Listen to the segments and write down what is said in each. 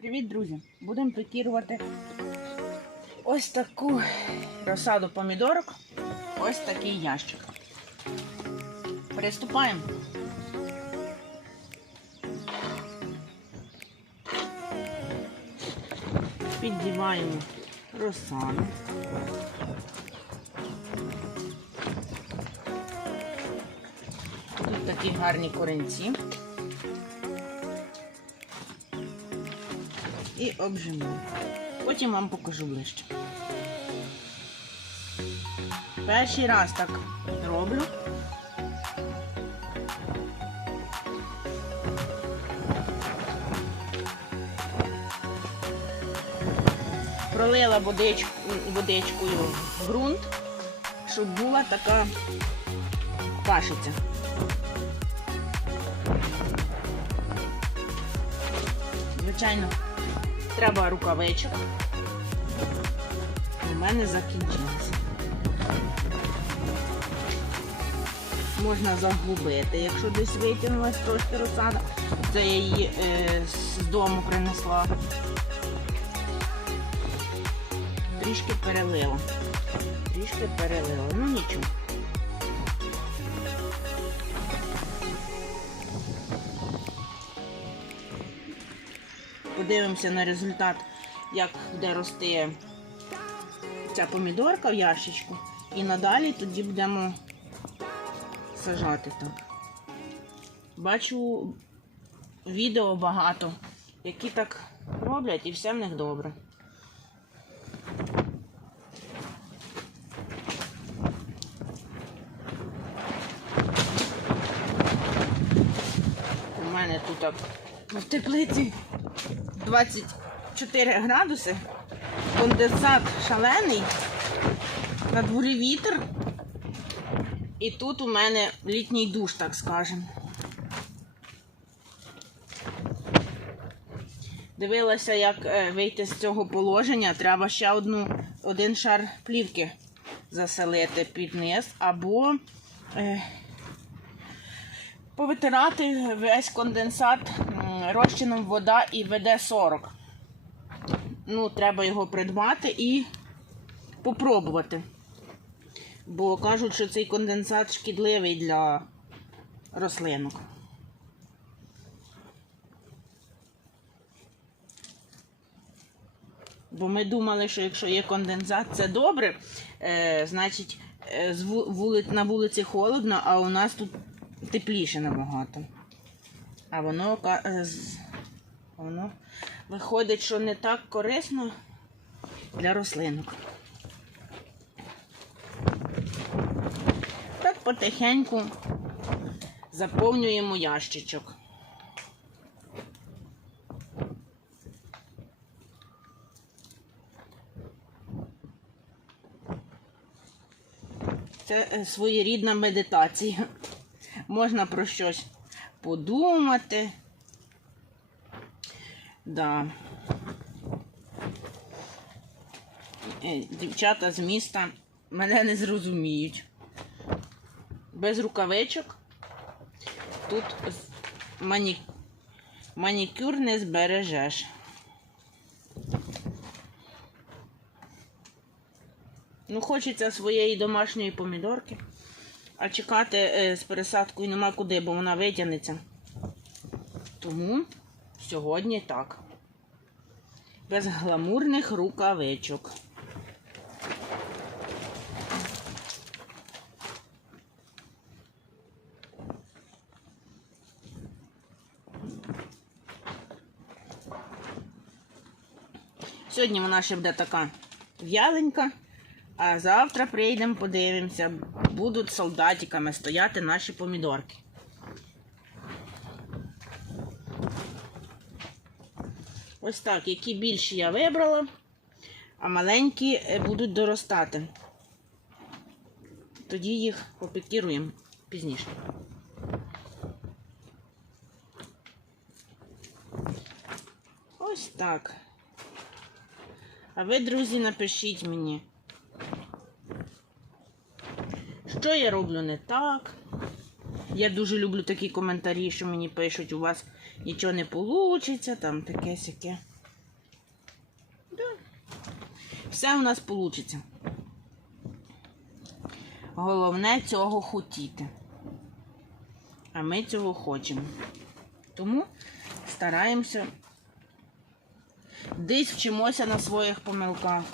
Привіт, друзі! Будемо пекірувати ось таку розсаду помідорок, ось такий ящик. Приступаємо. Піддіваємо розсаду. Тут такі гарні корінці. І обжиму. Потім вам покажу ближче. Перший раз так роблю. Пролила водичку, водичкою ґрунт, щоб була така пашиця. Звичайно, треба рукавичок. У мене закінчилися. Можна загубити, якщо десь витягнулась трошки розсада. Це я її е, з дому принесла. Трішки перелила. Трішки перелила. Ну нічого. Подивимося на результат, як буде рости ця помідорка в ящичку. І надалі тоді будемо сажати так. Бачу відео багато, які так роблять і все в них добре. У мене тут так в теплиці 24 градуси, конденсат шалений, на дворі вітер. І тут у мене літній душ, так скажемо. Дивилася, як е, вийти з цього положення. Треба ще одну, один шар плівки заселити під низ, або е, повитирати весь конденсат розчином вода і ВД-40. Ну, треба його придбати і попробувати. Бо кажуть, що цей конденсат шкідливий для рослинок. Бо ми думали, що якщо є конденсат, це добре, е, значить е, на вулиці холодно, а у нас тут тепліше набагато. А воно, е, воно виходить, що не так корисно для рослинок. Так потихеньку заповнюємо ящичок. Це е, своєрідна медитація. Можна про щось подумати. Да. Е, Дівчата з міста мене не зрозуміють. Без рукавичок тут мані... манікюр не збережеш. Ну, хочеться своєї домашньої помідорки, а чекати е, з пересадкою нема куди, бо вона витягнеться. Тому сьогодні так. Без гламурних рукавичок. Сьогодні вона ще буде така в'яленька, а завтра прийдемо, подивимося, будуть солдатиками стояти наші помідорки. Ось так, які більші я вибрала, а маленькі е, будуть доростати. Тоді їх попікіруємо пізніше. Ось так. А ви, друзі, напишіть мені, що я роблю не так. Я дуже люблю такі коментарі, що мені пишуть, у вас нічого не вийде, там таке сяке. Все у нас вийде. Головне цього хотіти. А ми цього хочемо. Тому стараємося десь вчимося на своїх помилках.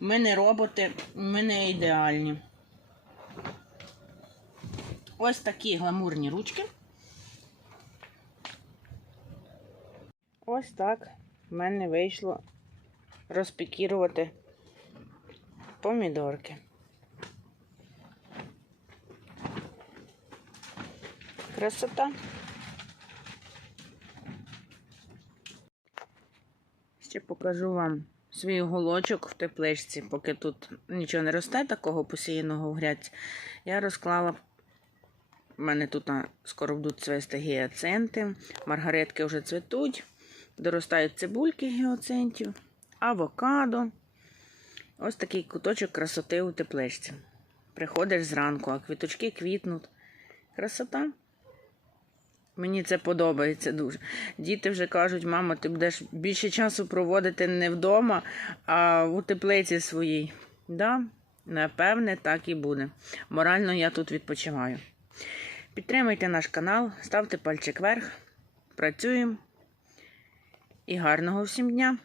Ми не роботи, ми не ідеальні. Ось такі гламурні ручки. Ось так в мене вийшло розпікірувати помідорки. Красота. Ще покажу вам свій уголочок в тепличці, поки тут нічого не росте, такого посіяного в грядці. Я розклала. У мене тут скоро будуть цвести гіацинти, маргаретки вже цвітуть, доростають цибульки гіацинтів, авокадо. Ось такий куточок красоти у тепличці. Приходиш зранку, а квіточки квітнуть. Красота. Мені це подобається дуже. Діти вже кажуть, мама, ти будеш більше часу проводити не вдома, а у теплиці своїй. Да, напевне, так і буде. Морально я тут відпочиваю. Підтримуйте наш канал, ставте пальчик вверх, працюємо і гарного всім дня!